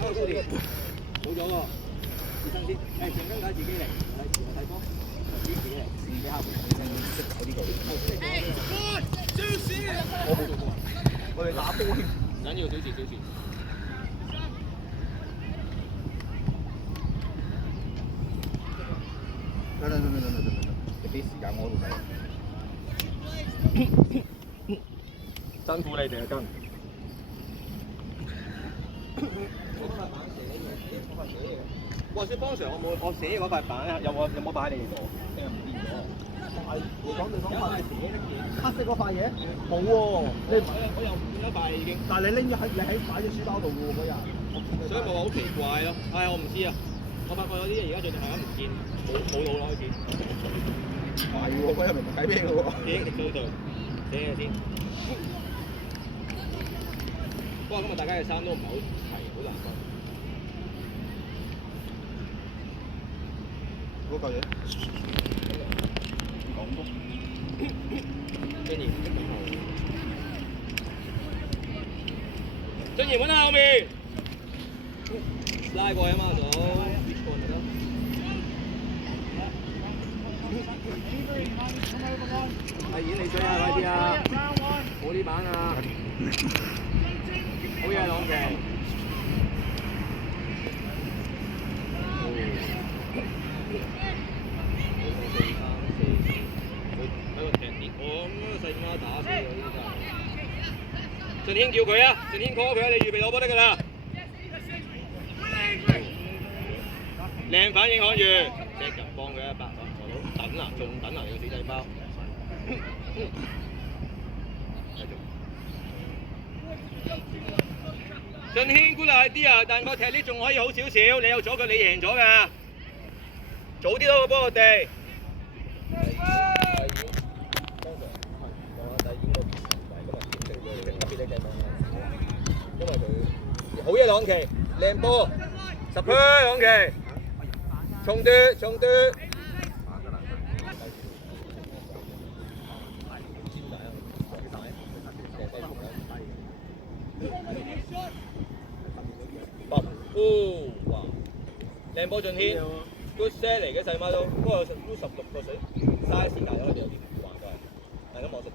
高啲，冇咗喎，醫生先，誒長根解自己嚟，睇波，自己嚟，自己敲門，識搞呢個。我冇做過，我哋打波添，唔緊要，小事小事。等，你俾時間我度睇。辛苦你哋啊，跟。話説當時我寫嗰塊板有冇擺喺你哋度？定係唔見咗？你講塊寫得嘅黑色嗰塊嘢冇喎，我又唔見咗塊已經。但係你拎咗你喺擺隻書包度嘅喎嗰日，所以咪話好奇怪咯。係我唔知啊，我發覺有啲嘢而家最近係咁唔見，冇腦啦開始。係喎，嗰日明睇咩嘅喎？已經食到度，寫下先。不過今日大家嘅衫都唔係好齊，好難分。嗰嚿嘢，廣東，俊賢揾下後面，拉過去啊嘛，總，係演你水啊，快啲啊，冇呢板啊，好嘢朗奇。俊軒叫佢啊，俊軒 call 佢啊，你預備攞波得㗎啦。靚反應看住，隻人幫佢一百分，坐到等啊，仲等啊，你個死仔包。俊軒 good idea，但個踢呢仲可以好少少，你有左腳你贏咗㗎，早啲攞個波我哋。好嘢朗奇，靚波，10區朗奇，重奪。哇！靚波俊軒 ，good set 嚟嘅細媽都，不過都16個水 size 大咗，有啲橫過嚟，但係咁我食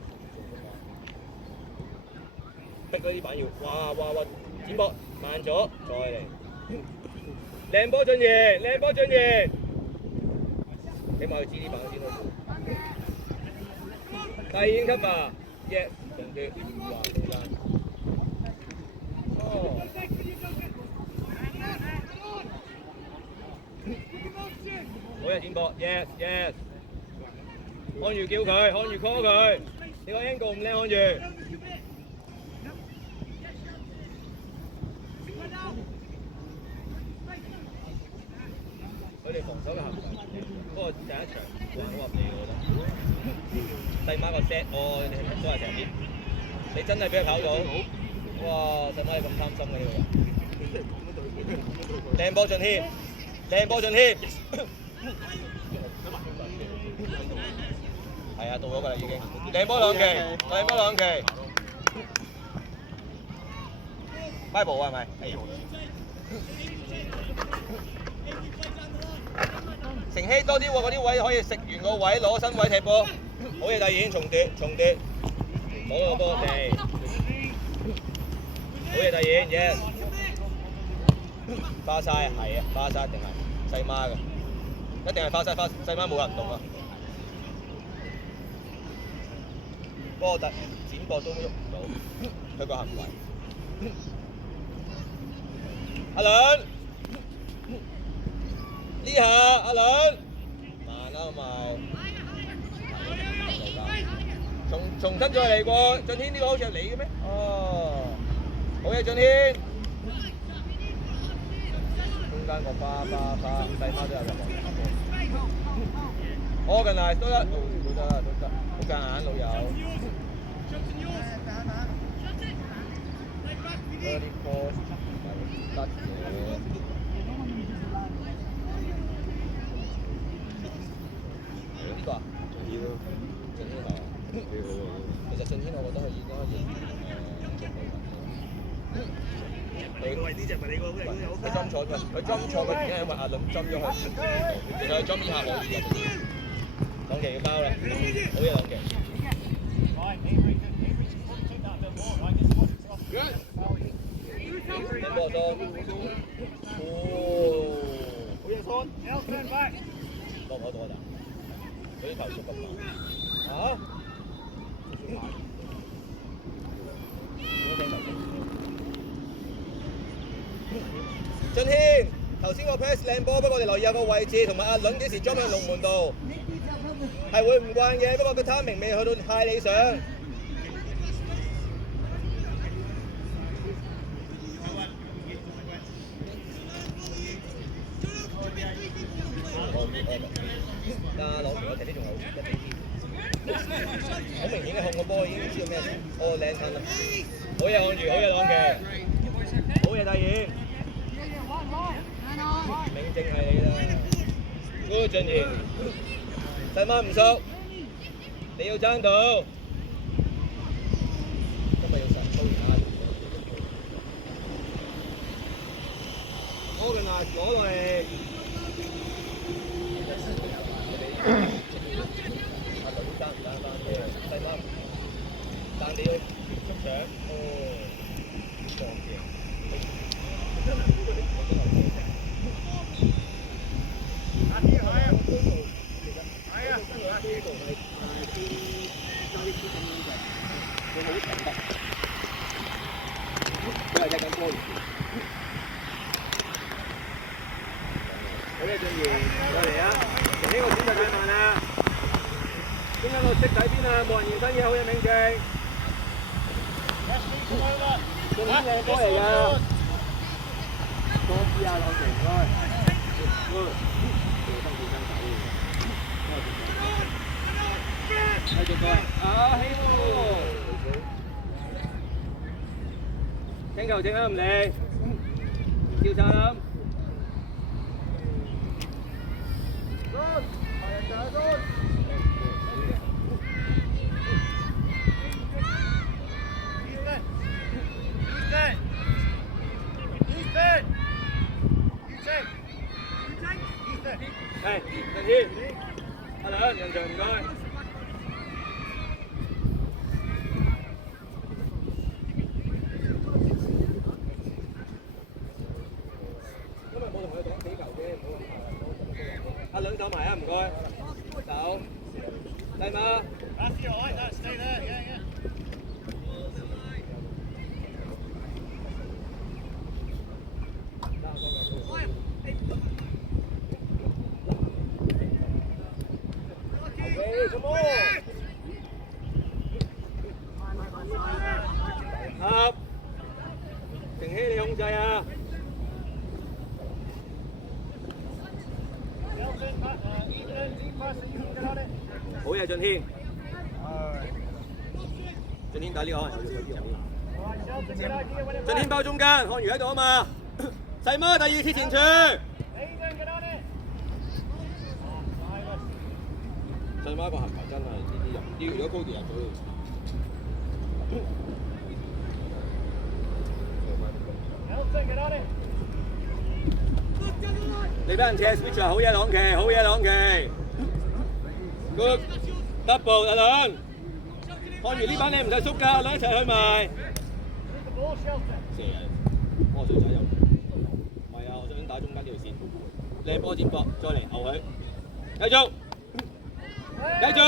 逼嗰啲板要，哇！剪波慢咗，再嚟，靚波俊賢，起碼要知呢板先咯。第二級吧 ，yes， 重奪，哇！哦。好嘢剪波 ，yes， 看住叫佢，看住 call 佢，你個 angle 唔靚，看住。佢哋防守嘅行為，不過第一場玩好合理我覺得。細馬個 set， 你係都係成邊？你真係俾佢跑到？哇！細馬你咁貪心嘅呢個人。靚波俊軒。係啊，到咗㗎啦已經。靚波兩期。Bible 係咪？成希多啲喎，嗰啲位可以食完個位攞身位踢波。好嘢，第二已經重奪，攞個波地。好嘢，第二 yes。花曬係啊，花曬定係細媽嘅，一定係花曬細媽冇人動啊。波突剪波都喐唔到，佢個行為。阿倫，呢下阿倫，慢啦咪。重新再嚟過，俊軒呢個好似係你嘅咩？哦，好嘢俊軒。中間個花，細媽都有入嚟。organize 都得，好夾硬老友。得嘅。呢個啊？俊軒咯。俊軒啊？幾好喎！其實俊軒我覺得佢應該佢喂，呢隻咪你個咩？佢針錯佢針錯嘅原因係因為阿倫針咗佢，其實佢針呢下可以嘅。朗奇要包啦，好嘢朗奇。你波多，哦，好嘢손，落我度啊！佢啲球速咁慢，嚇？俊軒，頭先個 pass 靚波，不過我哋留意下個位置，同埋阿倫幾時裝向龍門度，係會唔慣嘅，不過個 timing未去到太理想。但朗奇嗰踢啲仲係好明顯嘅控個波已經知道咩事，哦靚thân啦，好嘢看住，好嘢朗奇，好嘢大耳。明正係你啦 ，Good 俊賢，細媽唔熟，你要爭到，今日要實操完啦。Organize 攞落嚟，阿女爭唔爭翻嘅？細媽爭你去捉搶，哦，放嘅。佢係踢緊波。好嘢，俊賢，過嚟啊！成呢個選擇太慢啦。中間個色仔邊啊？冇人現身嘅，好嘢，銘記。俊賢靚波嚟㗎。多啲啊，朗奇唔該。繼續過嚟。啊，希喎！聽球證啊，唔理。叫晒啦。係，陳天，阿梁，人場唔該。今日冇同佢講幾球啫，阿梁走埋啊，唔該。走，細馬。合，成希你控制啊！好嘢，俊軒。俊軒打呢個，俊軒包中間，漢如喺度啊嘛。細媽第二次前傳。細媽個行球真係呢啲入，如果高調入咗。你俾人扯 switch 啊！好嘢朗奇，好嘢朗奇 ，good double 阿倫，看完呢班你唔使縮㗎，兩一齊去埋。射人，波水仔又唔係啊！我想打中間呢條線，靚波接搏，再嚟牛佢，繼續，繼續，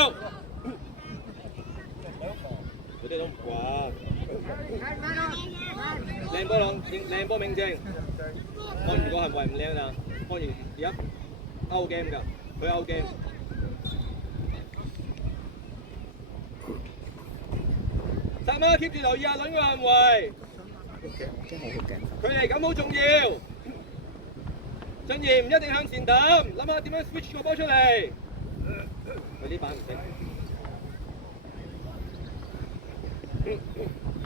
嗰啲都唔慣。靚波朗，靚波明正。看完個行為唔靚啦，看完而家 out game 㗎，佢 out game。薩媽 keep 住留意阿倫個行為，距離感好重要。俊賢唔一定向前揼，諗下點樣 switch 個波出嚟。佢呢板唔識。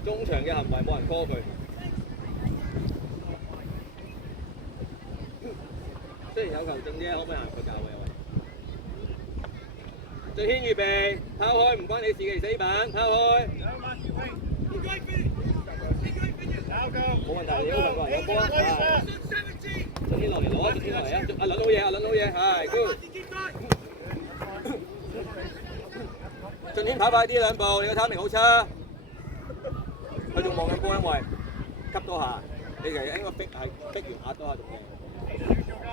中場嘅行為冇人 call 佢。雖然有球證啫，可唔可以行佢教嘅喂？最軒預備，拋開唔關你事嘅死板，拋開。冇問題，你都問過人有波啊！係，順天落嚟攞，順天落嚟啊！阿倫好嘢，阿倫好嘢，係 good。順天跑快啲兩步，你個 timing 好差。佢仲望緊波，因為吸多下，你其實應該逼完壓多下仲嘅。佢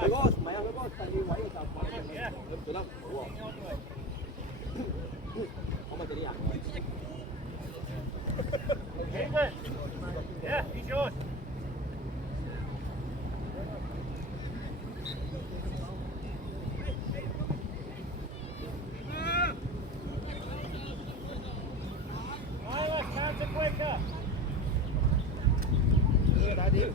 嗰個唔係啊，佢嗰個第二位嘅就佢做得唔好喎。可唔可以俾啲人？Yeah, he's yours. Milos, counter quicker. Good idea.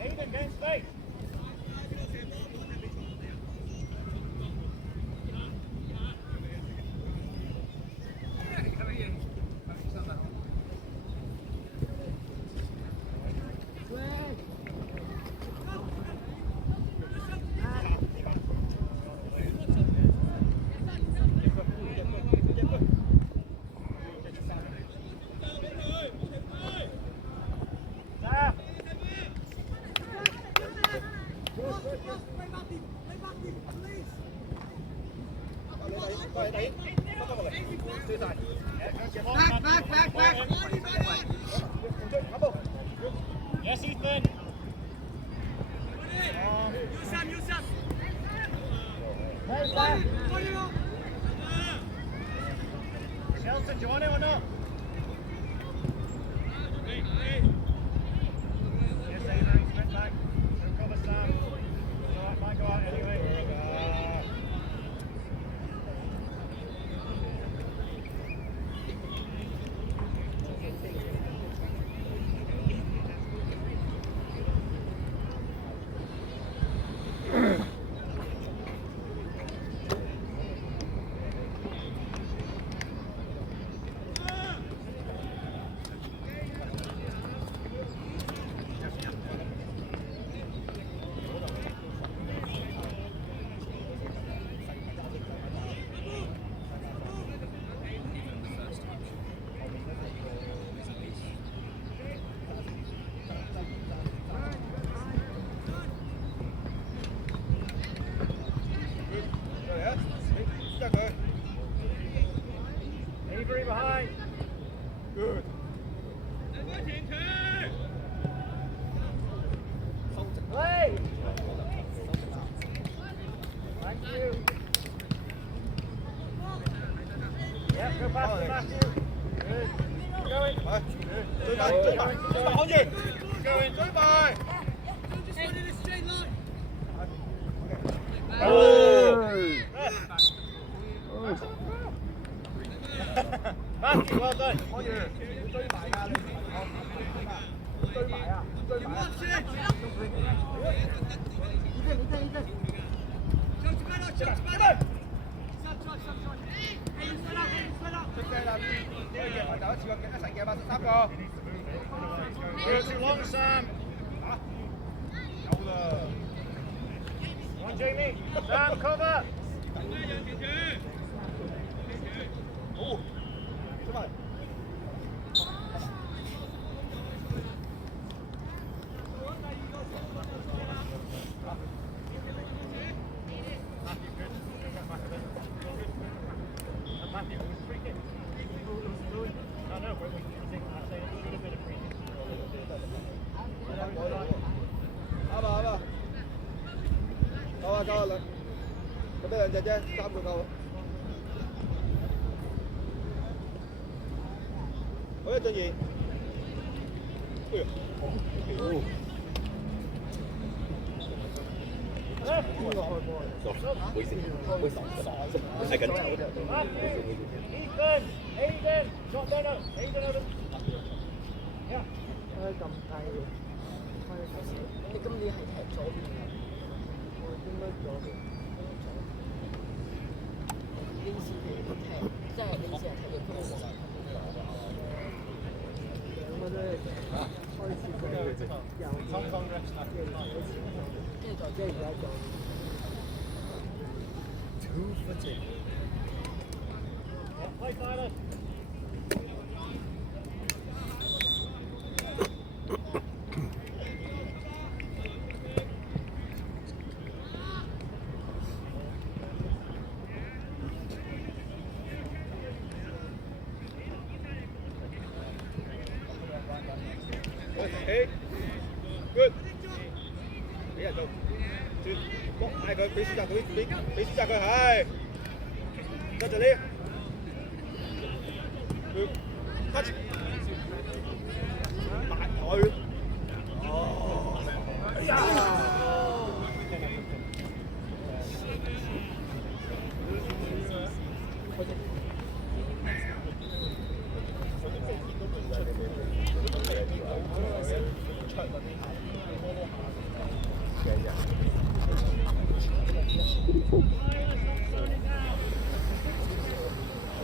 Aiden, gain space. Yes, Ethan. You Sam. Shelton, do you want it or not? Yes, Avery, sprint back. Don't cover Sam. So I might go out anyway. Avery behind. Good. Play. Thank you. Yep, go past Matthew. Good. Going.追埋，看住。Going. 追埋。Matthew, well done. 看住，追埋㗎，你追埋啊！追埋啊！You're too long, Sam. Come on, Jamie. Sam, cover. Matthew, it was free kick. No, no, but it was I say it should have been a free kick.啱啊！夠啦，咁咩兩隻啫，3個夠。好啊，俊賢。邊個開波啊？會死，係緊張。Ethan, Aiden, not Leno, Aiden over. Yeah. 咁低嘅，你今年係踢左邊嘅，我應該左邊。呢次係踢，即係呢次係踢嘅中國。咁我都開始佢右邊，跟住再而家做。Play Silas. 起，good，俾人做，轉，幫嗌佢，俾選擇佢，俾選擇佢，係，得就呢，touch，埋佢，哦，哎呀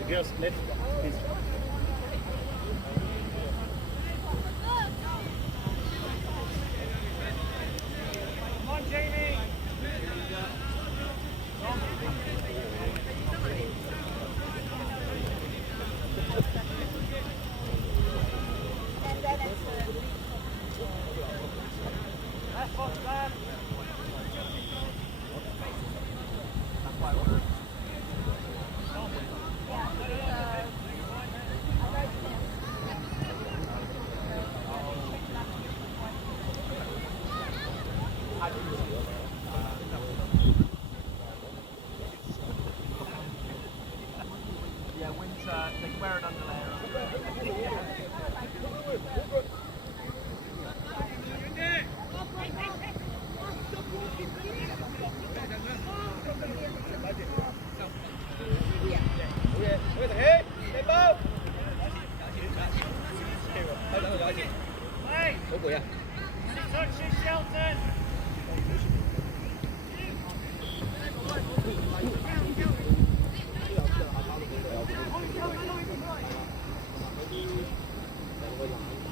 ！Girls left. Come on, Jamie. Left foot, left. 好攰啊！ Touch it, Shelton.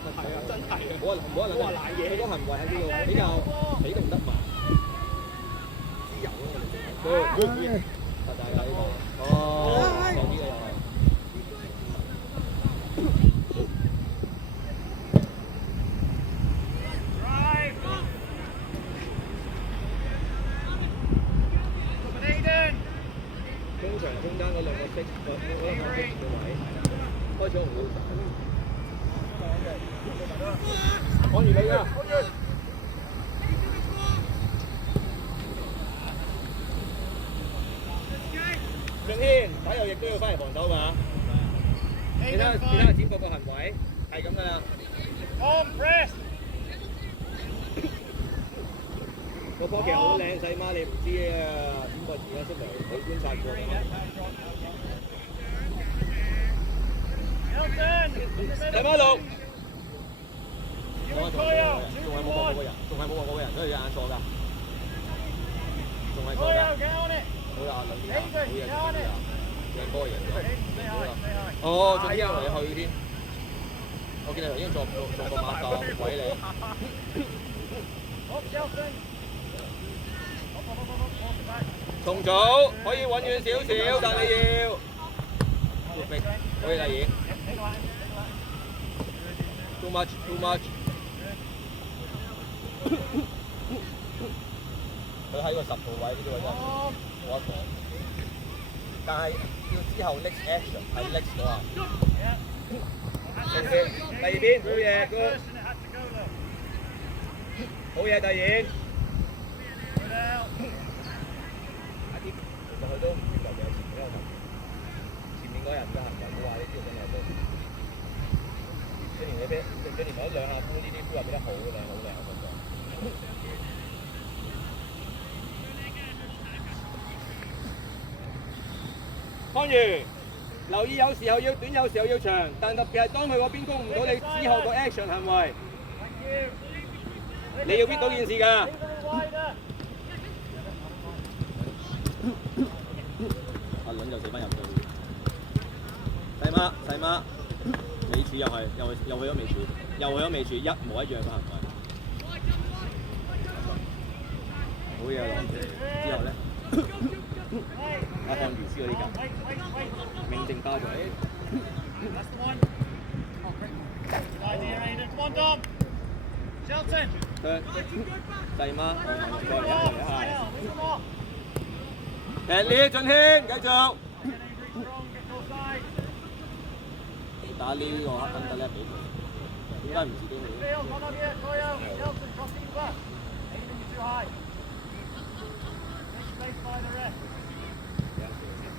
係啊，真係啊！唔好話懶嘢，佢個行為係叫做比較起動得慢，自由咯。佢大㗎呢個，哦，有啲嘅又係。Drive. Aiden. 中場中間嗰兩個色，嗰兩個色嘅位，開始我唔會打。看住你㗎，梁軒打右翼都要翻嚟防守㗎。其他展博個行為係咁㗎啦。On press. 個波其實好靚細媽，你唔知啊？展博而家出嚟佢觀察過。Shelton. 細媽六。 You and Koyo. 仲係冇望過個人，仲係冇望過個人，所以眼錯㗎，仲係錯㗎。Koyo, get on it. 好有壓力啲啊！好 Aiden, 有 get 壓 on 力 it. 啊！靚波贏咗。 Aiden, stay high, stay high. 哦，仲要你去添。我見你頭先做個馬甲鬼你。Up, Shelton. Up, back. 重組可以揾遠少少，但你要。可以第二。Too much, too much。佢喺個10號位呢啲位真係冇得講。但係要之後 next action 係 next 嗰下。第二邊好嘢 good。好嘢第二。其實佢都唔知留幾多錢，因為前面嗰人嘅行為冇話你知道真係對。雖然你俾兩下夫呢啲夫又俾得好靚，好靚我覺得。康如，留意有時候要短，有時候要長，但特別係當佢嗰邊攻唔到你之後個 action 行為，你要 read 到件事㗎。阿倫就死翻入去。細媽，尾柱又去咗尾柱，又去咗尾柱，一模一樣嘅行為。好嘢落之後咧，阿漢如斯嗰啲㗎，明正巴咗。Shelton. 細媽，再嚟一下。誒，李俊軒繼續。打呢個黑燈得咧俾佢。點解唔自己去？ Field, come up here, Toyo. Nelson, crossing back. Aiden, you're too high. Make space by the rest.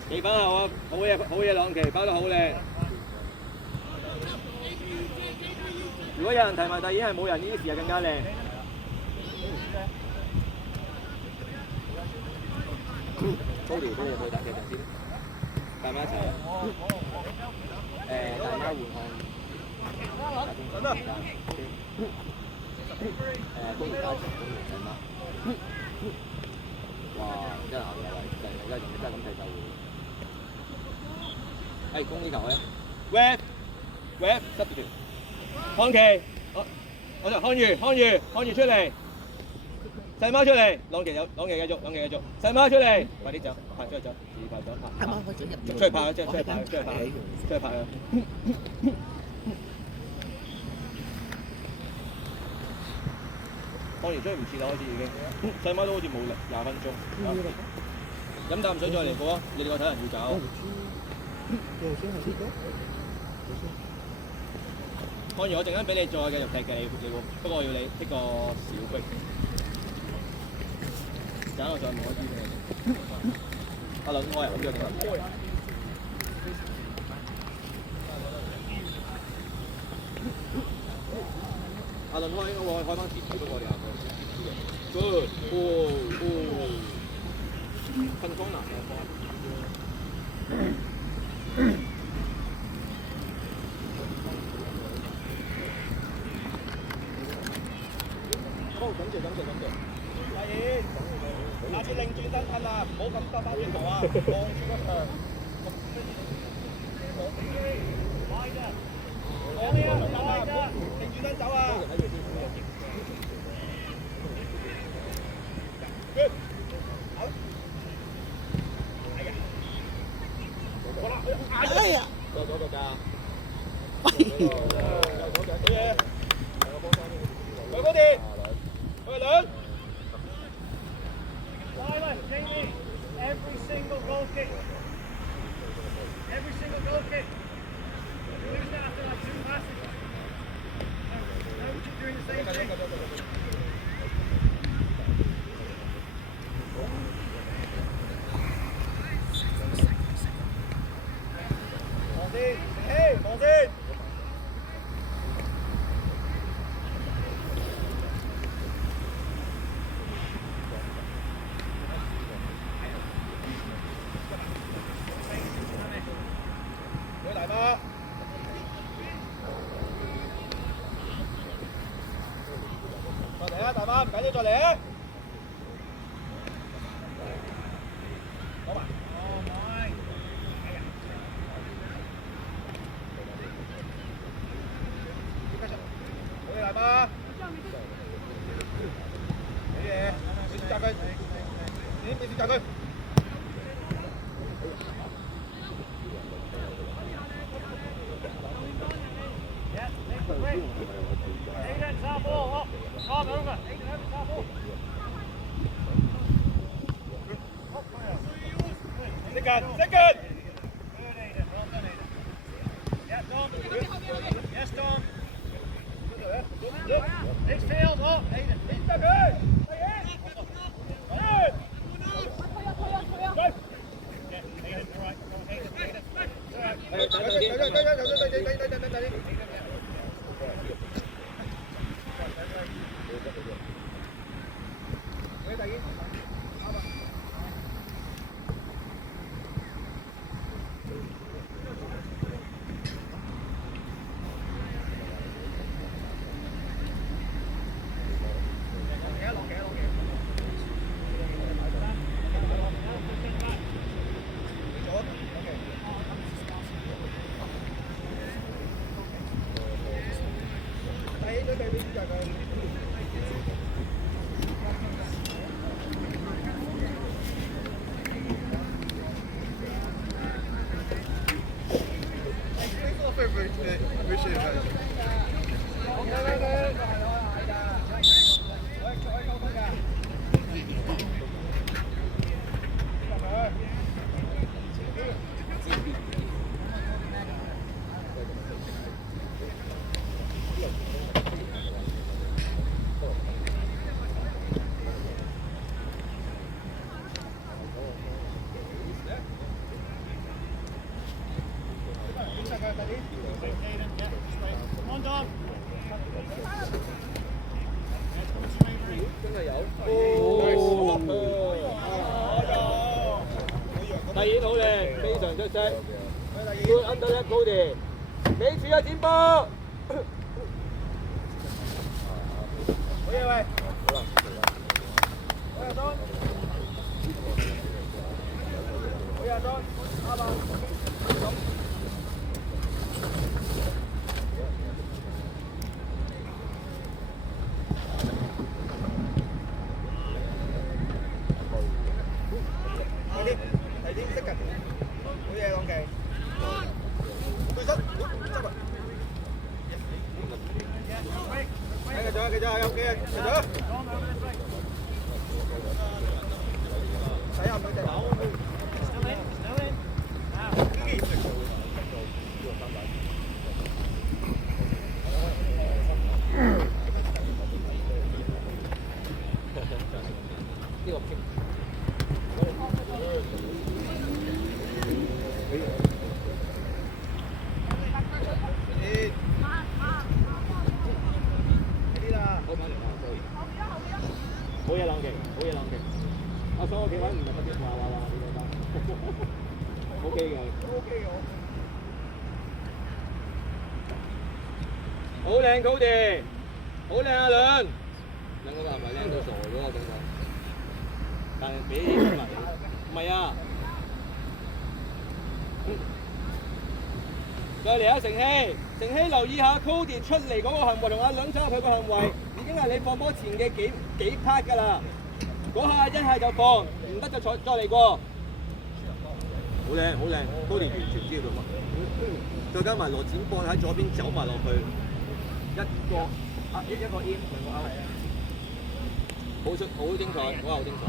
企翻後啊！好嘢，好嘢，朗奇包得好靚。如果有人提埋，但已經係冇人，呢啲時就更加靚。高條都有冇打幾陣先？帶埋一齊啊！大媽換看。得。高條打一齊，高條大媽。哇！真係行嘅位，真係咁睇就會。攻呢球咧 ，Web 執住條，康琪，我就康裕出嚟，細貓出嚟，朗奇繼續，細貓出嚟，快啲走，拍出去走，拍走，拍，出去拍啊，出去拍啊，康裕追唔切啦，開始已經，細貓都好似冇力，20分鐘，飲啖水再嚟過啊，你哋個體能要走。康怡，我陣間俾你再繼續踢嘅，你會，不過我要你剔個小逼，等我再望一啲俾你。阿倫開啊，咁樣嘅。阿倫開應該會開翻前面嗰個嘅。Good， 分裝難嘅。好，感謝。阿燕，下次擰轉身褪啦，唔好咁多翻轉頭啊，望住個牆。擰轉身走啊！哎呀！過咗個架。好嘢！佢嗰啲，佢兩。Jamie, every single goal kick. Every single goal kick. You lose that after like 2 passes. No, keep doing the same thing. Hey, Monty! 大媽，再嚟啊！大媽，唔緊要，再嚟啊！攞埋。好嘢，大媽。好嘢，你選擇佢，你選擇佢。Aiden, top ball, up. Tom, over. Aiden, over, top ball. Second. Good, Aiden. Well done, Aiden. Yeah, Tom. Yes, Tom. Next field, up. Aiden.選擇佢。出色。Good under left Cody， 尾柱有展波。好嘢喂！好嘢多。好嘢多，啱啊！好嘢冷靜，好嘢冷靜。阿嫂，我企位唔係特別話你覺得 ？OK 嘅，OK 嘅。好靚高地，好靚阿倫。兩個係咪靚到傻咗啊？咁講，但係俾埋你，唔係啊。再嚟啊，成希，成希留意下 Cody 出嚟嗰個行為同阿倫走入去個行為，已經係你放波前嘅幾 part 㗎啦。嗰下一下就放，唔得就再嚟過。好靚，好靚 ，Cody 完全知道嘛。再加埋羅展波喺左邊走埋落去，一個 in 兩個 out， 好精彩，嗰下好精彩。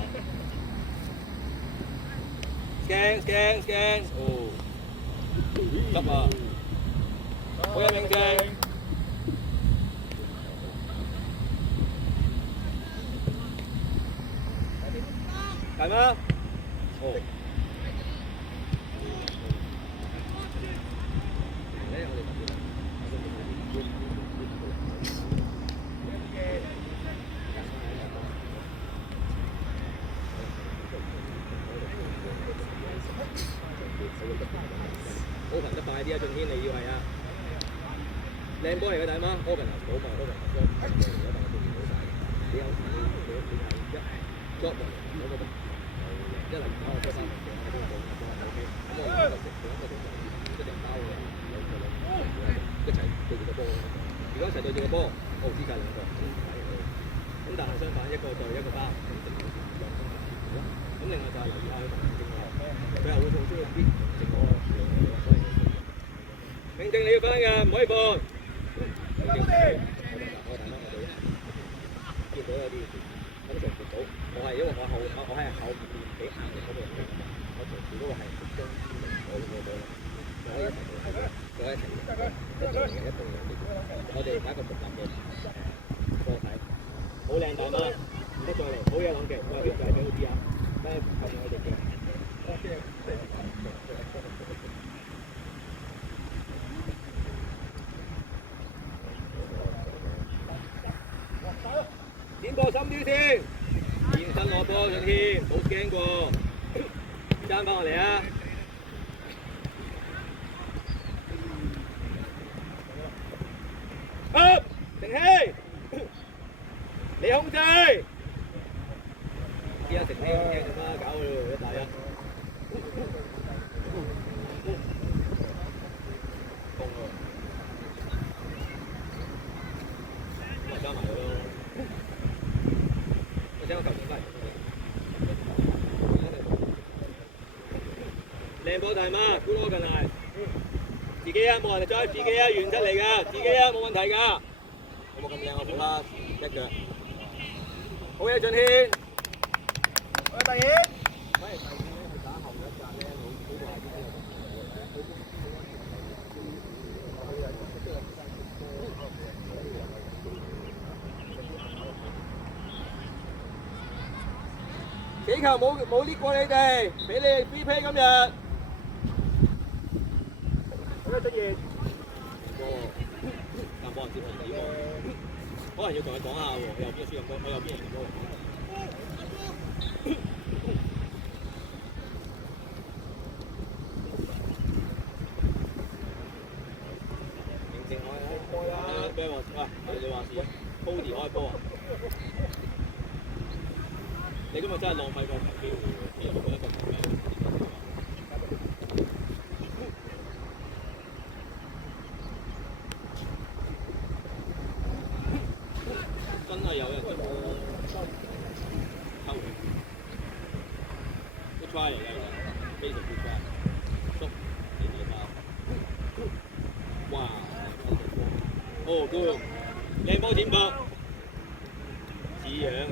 scan， 哦，執啊！好有名正。係嗎？哦。Open 得快啲啊！俊軒你要係啊！靚波嚟嘅大媽 ，Open 好嘛 ，Open 波，你有一 drop 我覺得一嚟我出翻嚟嘅，我都冇，OK， 咁我一定包嘅，一齊對住個波。如果一齊對住個波，我資格兩個，咁但係相反一個對一個包，咁另外就係留意下佢同正我，佢又會做出啲正我。明正你要翻㗎，唔可以放。我大媽見到有啲咁上接到，我係因為我喺後邊幾硬嘅嗰個人，我隨時都係將我可以一齊做，一齊一動我哋擺個獨立嘅個體，好靚大媽，唔得再嚟，好嘢冷靜，我係俾好啲啊，咩後面我哋嘅。點播深啲先，現身攞波上天，冇驚過，爭翻落嚟啊！up， 成希，你控制，依家成希咁驚做乜？搞佢一打一。加埋佢咯，我將個球轉翻嚟。靚波大媽 ，good organize， 自己啊，冇人哋再自己啊，原則嚟㗎，自己啊，冇問題㗎。有冇咁靚我波啦？一腳，好嘢俊軒，我第二。幾球冇捏過你哋，俾你哋 free play 今日。好嘅，得意。但冇人接我哋喎，可能要同佢講下喎，我右邊輸咁多，我右邊贏咁多。開波啊！你今日真係浪費個球機會喎，你又冇一個球機。真係有人偷佢 ，good try 嚟㗎，非常 good try，叔你睇下，哇！哦 good， 靚波點波，似樣。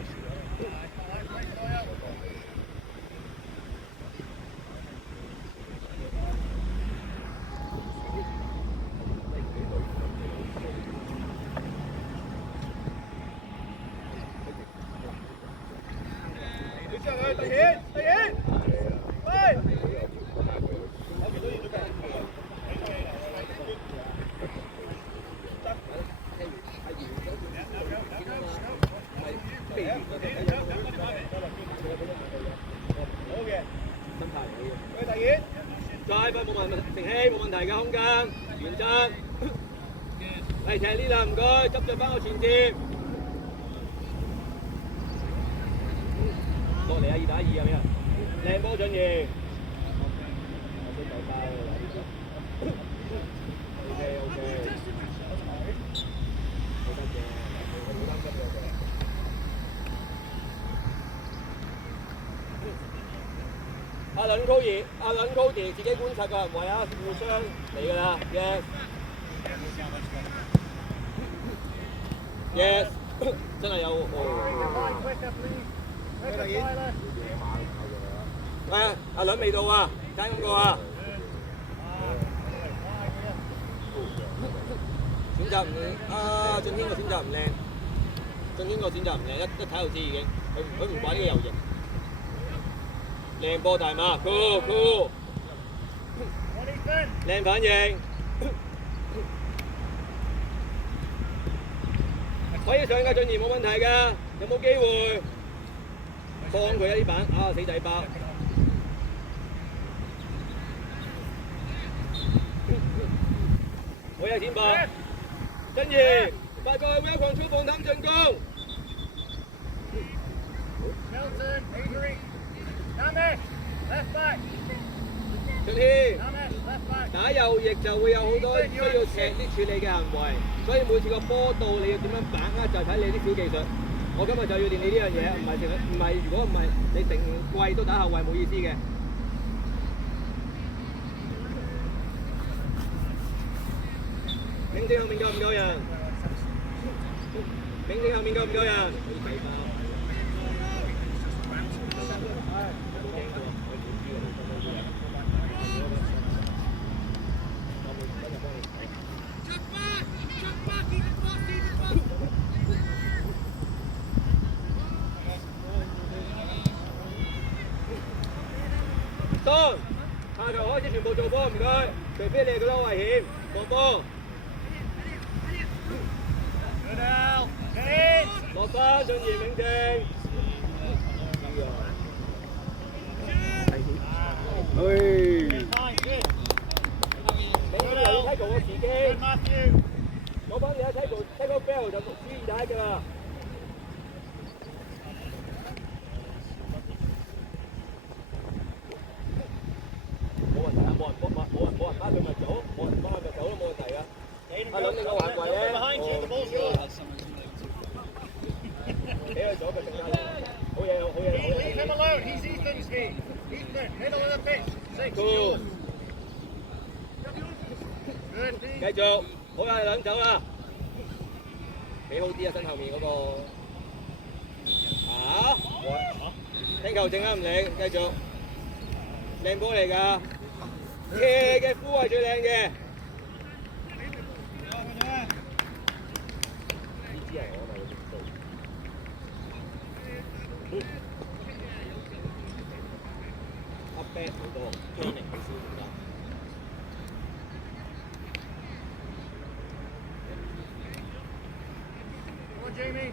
再冇問題，停氣冇問題嘅空間，原則。嚟踢呢啦，唔該，執著翻個前接。落嚟啊，2打2係咪啊？靚波準義。OK OK。好得嘅，好擔心嘅。阿倫高兒，阿倫高兒自己觀察個行為啊，互相嚟㗎啦 ，yes，yes， 真係有喂，阿倫未到啊，爭咁個啊，選擇唔啊，俊軒個選擇唔靚，俊軒個選擇唔靚，一睇就知已經，佢唔玩呢個遊型。靚波大馬 ，cool cool， 靚反應，可以上㗎俊賢冇問題㗎，有冇機會幫佢一啲板啊死仔包，好有天噃，俊賢快過去 welcome 超放膽進攻。俊軒打右翼就會有好多需要踢啲處理嘅行為，所以每次個波到你要點樣把握就睇你啲小技術。我今日就要練你呢樣嘢，唔係如果唔係你成季都打後衞冇意思嘅。明正後面夠唔夠人？明正後面夠唔夠人？當下球開始全部做波，唔該，除非你係覺得危險，放波。落翻俊賢永正。你要睇球嘅時機，我幫你睇球，睇個 bell 就注意睇㗎啦。冇問題啊，冇人打佢咪走，冇人幫佢咪走都冇問題㗎。阿倫你個環圍咧，俾佢左腳更加好嘢，好嘢，好嘢。Leave him alone. He's Ethan's feet. Ethan, middle of the pitch. 6. 繼續，好啦，兩走啦，俾好啲啊，身後面嗰個啊，聽球證啊唔理，繼續，靚波嚟㗎，騎嘅夫係最靚嘅。back 好多 training 好少而家。Come on, Jamie.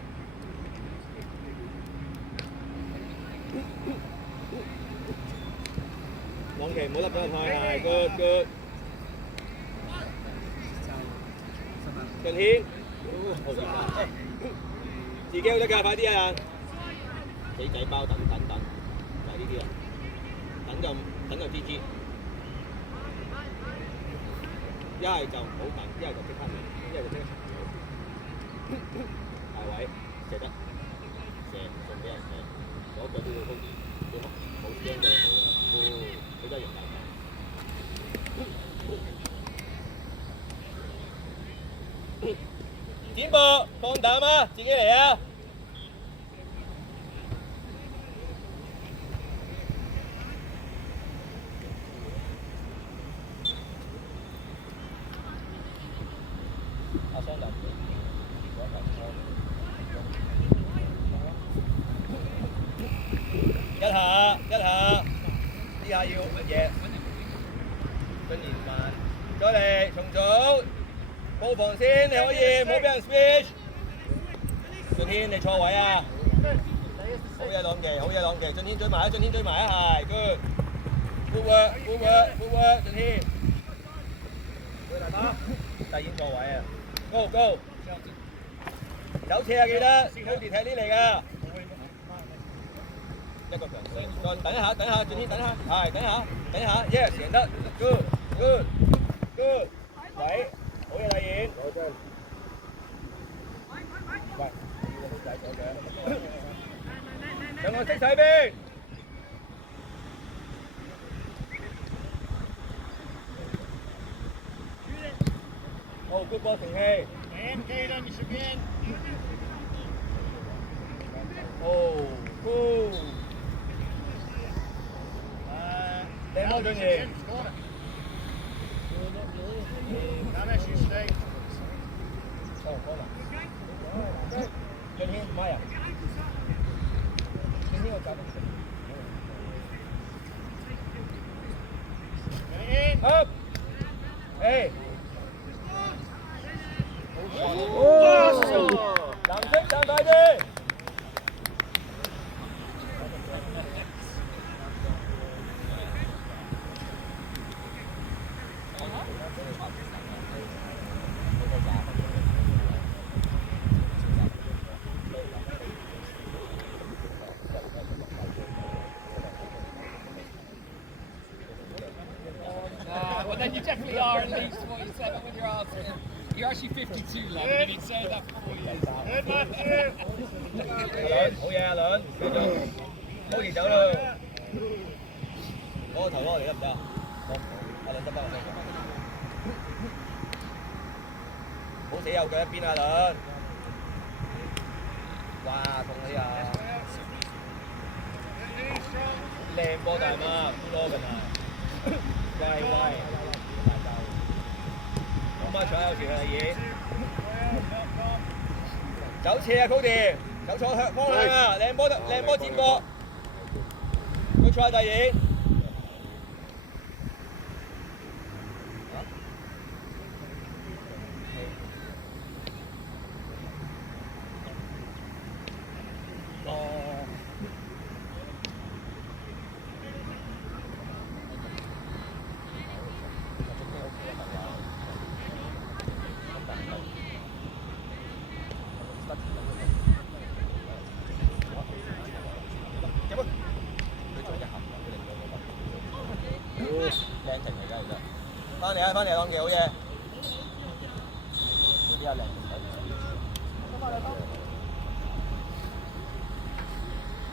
往期唔好笠咗入去，係 good good。俊軒，好自己好得㗎，快啲啊！死仔包等，就係呢啲啊！等就 GG， 一係就唔好等，一係就即刻嚟，一係就即刻大位射得射送俾人射，嗰個都要高啲，冇驚到佢啊！佢真係用大球。展步，放膽啊！自己嚟啊！阿雙人，一下，呢下要乜嘢？訓練慢，再嚟重組。布防先，你可以唔好俾人 switch。俊軒，你錯位啊！好嘢朗技，俊軒追埋啊，係 good。good work，俊軒。大演錯位啊 ！go， 走車啊記得 ，Cody 踢呢嚟㗎。一個強勢，再等一下，俊軒等一下，係等一下 ，yes 贏得 ，good，位。好嘢，大演。喂，兩個識睇邊？好 ，good ball 停氣。哦 ，good。靚波俊賢。Oh, hold on. 俊軒唔係啊！俊軒我搞得掂。up， 誒，藍色站快啲！Well, then you definitely are at least what you said with your answer. You're actually 52, love, and you've been saying that for 4 years. Good, Matthew. 好嘢，阿倫，繼續，高田走啦。攞個頭攞嚟得唔得啊？阿倫得。好死右腳一邊啊，倫！哇，痛你啊！靚波大媽，攞緊啊！喂，咁啊，搶有時嘅嘢，走斜啊 ，Cody， 走錯方向啊，靚波接過，佢錯第二。翻嚟，朗傑好嘢。嗰啲阿靚女。